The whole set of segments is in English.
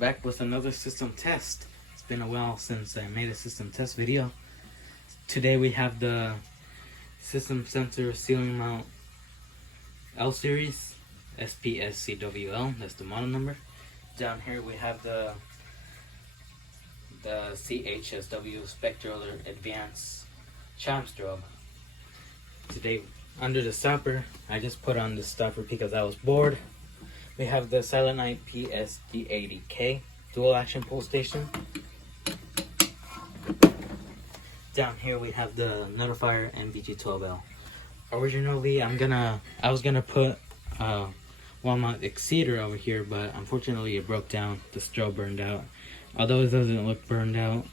back with another system test. It's been a while since I made a system test video. Today we have the system sensor ceiling mount L series SPSCWL, that's the model number. Down here we have the CHSW Spectral Advanced Chime Strobe. Today under the stopper, I just put on the stopper because I was bored. We have the Silent Night PSD80K dual action pull station. Down here we have the Notifier NVG12L. Originally I was gonna put wall mount exceeder over here, but unfortunately it broke down. The strobe burned out. Although it doesn't look burned out,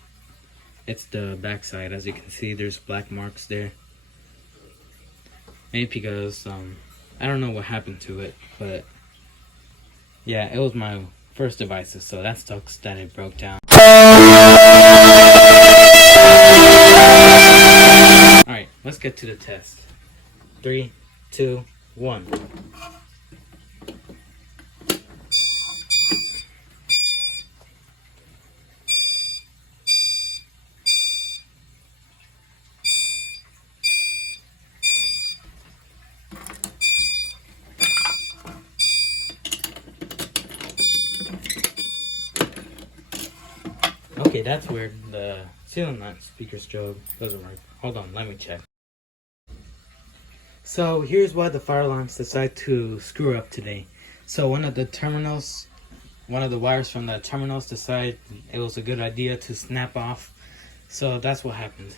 it's the backside. As you can see, there's black marks there. Maybe because I don't know what happened to it, but yeah, it was my first device, so that sucks that it broke down. Alright, let's get to the test. 3, 2, 1. Okay, that's weird. The ceiling mount speaker strobe doesn't work. Hold on, let me check. So here's why the fire alarms decide to screw up today. So one of the wires from the terminals decided it was a good idea to snap off. So that's what happened.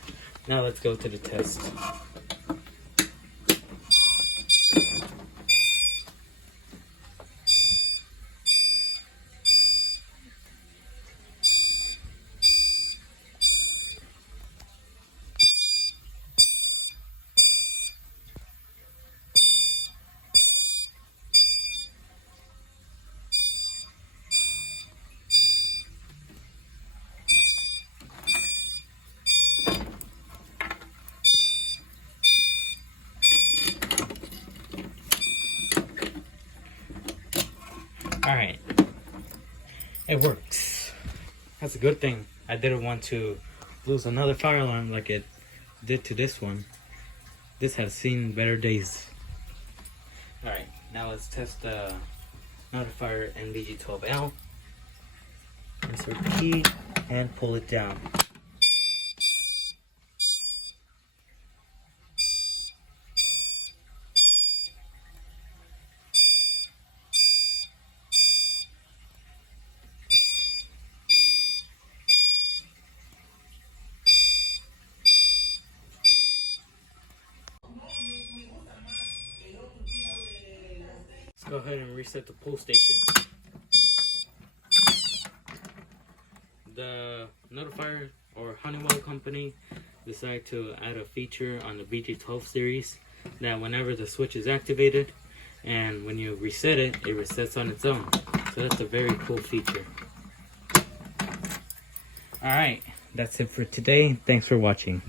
Now let's go to the test. Alright, it works. That's a good thing. I didn't want to lose another fire alarm like it did to this one. This has seen better days. Alright, now let's test the Notifier NVG12L. Insert the key and pull it down. Go ahead and reset the pull station. The Notifier or Honeywell company decided to add a feature on the BG12 series that whenever the switch is activated and when you reset it, it resets on its own. So that's a very cool feature. Alright, that's it for today. Thanks for watching.